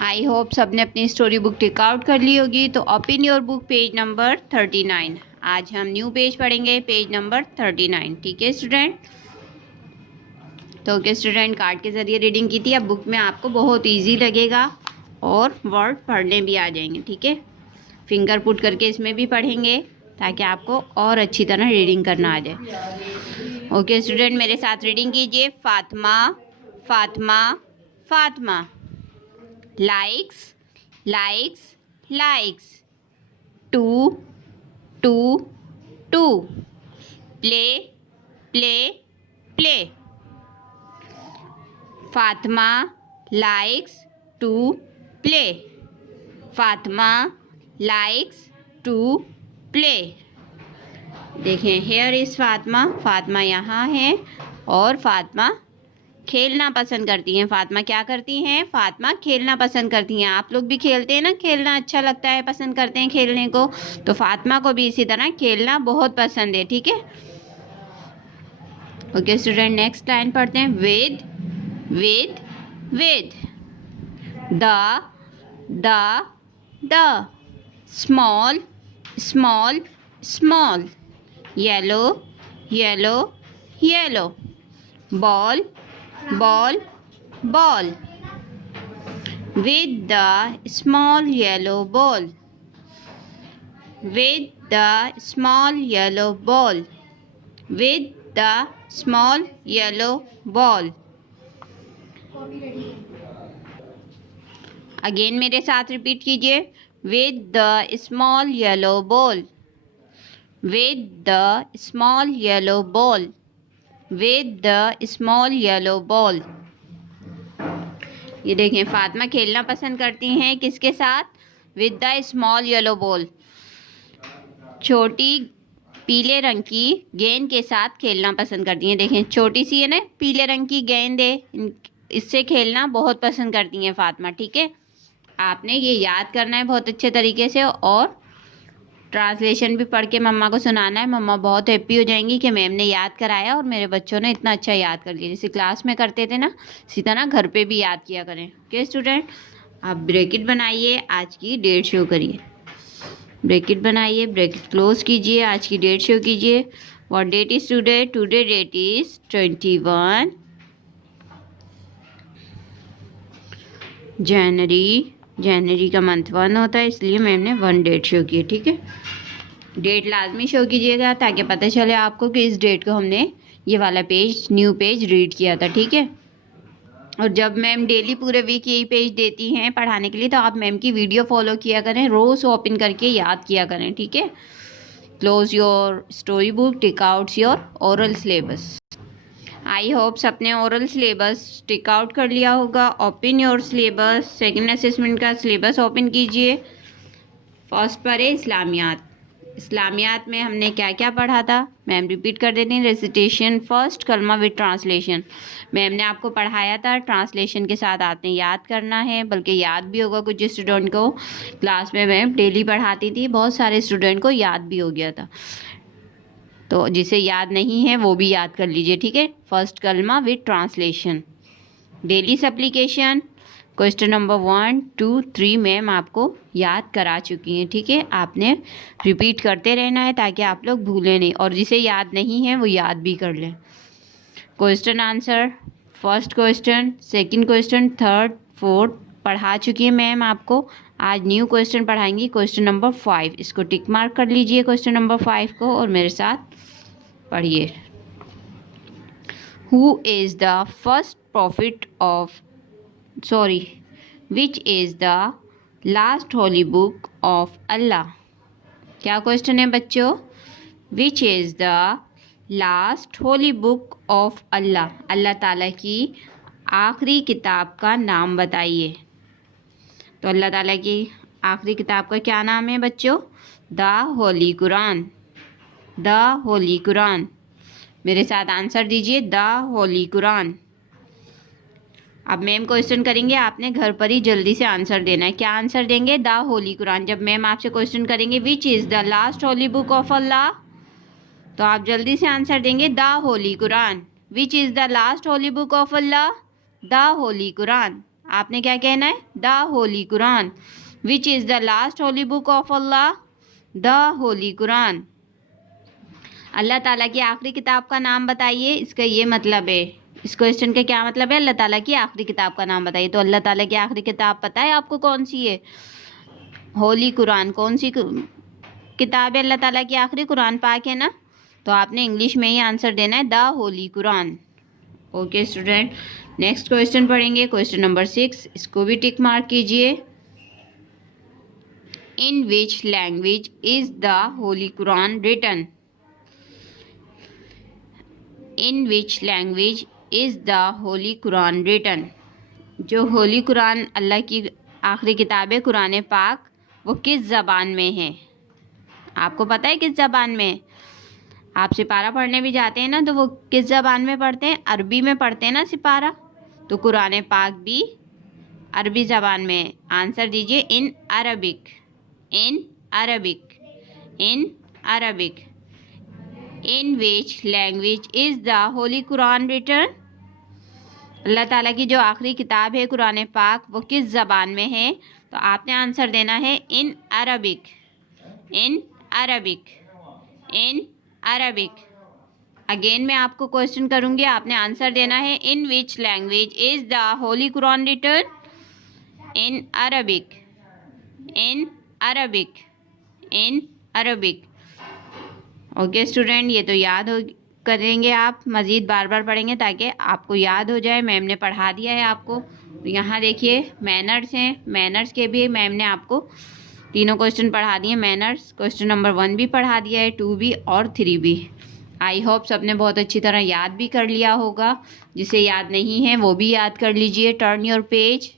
I hope सबने अपनी story book tick out कर ली होगी। तो open your book page number 39। आज हम न्यू पेज पढ़ेंगे, पेज नंबर 39। ठीक है स्टूडेंट। तो ओके स्टूडेंट, कार्ड के ज़रिए रीडिंग की थी। अब बुक में आपको बहुत इजी लगेगा और वर्ड पढ़ने भी आ जाएंगे। ठीक है, फिंगर पुट करके इसमें भी पढ़ेंगे ताकि आपको और अच्छी तरह रीडिंग करना आ जाए। ओके स्टूडेंट, मेरे साथ रीडिंग कीजिए। Fatima Fatima Fatima. likes likes likes two two two play play play Fatima likes to play. Fatima likes to play. देखें, here is फातिमा। फातिमा यहाँ है और फातिमा खेलना पसंद करती हैं। फातिमा क्या करती हैं? फातिमा खेलना पसंद करती हैं। आप लोग भी खेलते हैं ना, खेलना अच्छा लगता है, पसंद करते हैं खेलने को। तो फातिमा को भी इसी तरह खेलना बहुत पसंद है। ठीक है, ओके स्टूडेंट, नेक्स्ट लाइन पढ़ते हैं। With with with the small small small yellow yellow yellow ball ball ball with the small yellow ball with the small yellow ball with the small yellow ball again मेरे साथ repeat कीजिए। with the small yellow ball with the small yellow ball with the small yellow ball। ये देखें, फातिमा खेलना पसंद करती हैं किसके साथ? with the small yellow ball, छोटी पीले रंग की गेंद के साथ खेलना पसंद करती हैं। देखें, छोटी सी है ना, पीले रंग की गेंद है, इससे खेलना बहुत पसंद करती हैं फातिमा। ठीक है, आपने ये याद करना है बहुत अच्छे तरीके से और ट्रांसलेशन भी पढ़ के मम्मा को सुनाना है। मम्मा बहुत हैप्पी हो जाएंगी कि मैम ने याद कराया और मेरे बच्चों ने इतना अच्छा याद कर लिया। जैसे क्लास में करते थे ना, इसी तरह घर पे भी याद किया करें। ओके स्टूडेंट, आप ब्रैकेट बनाइए, आज की डेट शो करिए। ब्रैकेट बनाइए, ब्रैकेट क्लोज कीजिए, आज की डेट शो कीजिए। What date is today? Today date is 21 January. जनवरी का मंथ 1 होता है, इसलिए मैम ने 1 डेट शो की है। ठीक है, डेट लाजमी शो कीजिएगा ताकि पता चले आपको कि इस डेट को हमने ये वाला पेज, न्यू पेज रीड किया था। ठीक है, और जब मैम डेली पूरे वीक यही पेज देती हैं पढ़ाने के लिए, तो आप मैम की वीडियो फॉलो किया करें, रोज़ ओपन करके याद किया करें। ठीक है, close your story book, tick outs your oral syllabus. I hope सबने ओरल सिलेबस टिक आउट कर लिया होगा। Open your syllabus, second assessment का सिलेबस ओपन कीजिए। फर्स्ट पर है इस्लामियात। इस्लामियात में हमने क्या क्या पढ़ा था? मैम रिपीट कर देती हैं। रेसिटेशन फर्स्ट, कलमा विद ट्रांसलेशन। मैम ने आपको पढ़ाया था, ट्रांसलेशन के साथ आपने याद करना है, बल्कि याद भी होगा कुछ स्टूडेंट को। क्लास में मैम डेली पढ़ाती थी, बहुत सारे स्टूडेंट को याद भी हो गया था। तो जिसे याद नहीं है वो भी याद कर लीजिए। ठीक है, फर्स्ट कलमा with translation. Daily supplication, question number 1, 2, 3 ma'am आपको याद करा चुकी हैं। ठीक है, आपने रिपीट करते रहना है ताकि आप लोग भूलें नहीं, और जिसे याद नहीं है वो याद भी कर लें। Question answer, first question, second question, third, fourth पढ़ा चुकी है मैम आपको। आज न्यू क्वेश्चन पढ़ाएंगी, क्वेश्चन नंबर 5। इसको टिक मार्क कर लीजिए क्वेश्चन नंबर 5 को और मेरे साथ पढ़िए। Who is the first prophet of which is the last holy book of Allah. क्या क्वेश्चन है बच्चों? Which is the last holy book of Allah. Allah ताला की आखिरी किताब का नाम बताइए। तो अल्लाह ताला की आखिरी किताब का क्या नाम है बच्चों? The holy Quran. The holy Quran. मेरे साथ आंसर दीजिए, द होली कुरान। अब मैम क्वेश्चन करेंगे, आपने घर पर ही जल्दी से आंसर देना है। क्या आंसर देंगे? The holy Quran. जब मैम आपसे क्वेश्चन करेंगे which is the last holy book of Allah, तो आप जल्दी से आंसर देंगे the holy Quran. Which is the last holy book of Allah? The holy Quran. आपने क्या कहना है? The holy Quran. Which is the last holy book of Allah? The holy Quran. Allah ताला की आखिरी किताब का नाम बताइए। इसका ये मतलब है, इस क्वेश्चन का क्या मतलब है? अल्लाह ताला की आखिरी किताब का नाम बताइए। तो अल्लाह ताला की आखिरी किताब पता है आपको कौन सी है? होली कुरान। कौन सी किताब है अल्लाह ताला की आखिरी? कुरान पाक है ना। तो आपने इंग्लिश में ही आंसर देना है, the holy Quran. Okay student, next question पढ़ेंगे, क्वेश्चन नंबर 6। इसको भी टिक मार्क कीजिए। In which language is the holy Quran written? In which language is the holy Quran written? जो होली कुरान अल्लाह की आखिरी किताब है कुरान पाक, वो किस ज़बान में है? आपको पता है किस ज़बान में? आप सिपारा पढ़ने भी जाते हैं ना, तो वो किस ज़बान में पढ़ते हैं? अरबी में पढ़ते हैं ना सिपारा। तो कुरान पाक भी अरबी ज़बान में। आंसर दीजिए, in Arabic. In Arabic. In Arabic. In which language is the holy Quran written? Allah ताला की जो आखिरी किताब है कुरान पाक, वो किस ज़बान में है? तो आपने आंसर देना है, in Arabic. In Arabic. In Arabic. Again मैं आपको क्वेश्चन करूंगी, आपने आंसर देना है, in which language is the holy Quran written? In Arabic. In Arabic. In Arabic. Okay student, ये तो याद हो करेंगे आप, मज़ीद बार बार पढ़ेंगे ताकि आपको याद हो जाए। मैम ने पढ़ा दिया है आपको। तो यहाँ देखिए मैनर्स हैं, मैनर्स के भी मैम ने आपको तीनों क्वेश्चन पढ़ा दिए। मैनर्स क्वेश्चन नंबर 1 भी पढ़ा दिया है, 2 भी और 3 भी। आई होप सबने बहुत अच्छी तरह याद भी कर लिया होगा। जिसे याद नहीं है वो भी याद कर लीजिए। Turn your page.